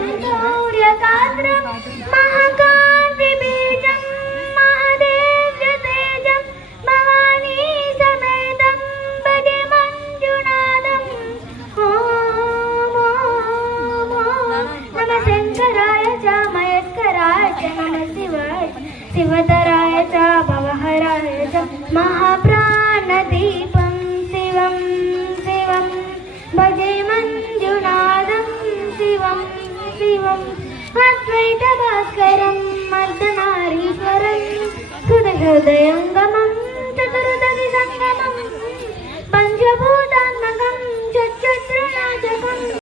नीलम सूर्यकांत्रम महाकांति बीजम महादेव्य तेजम भवानी समेतम भजे मंजुनाथम ओम ओम नमः शंकराय च महेश्वराय च नमः शिवाय शिवतराय च भवहराय च महाप्राणदीपं शिवं शिवं भजे मंजुनाथं शिवं शिवम् अद्वैतभास्करं अर्धनारीश्वरं हृदयङ्गमं चतुर्दशि संगमं पंचभूत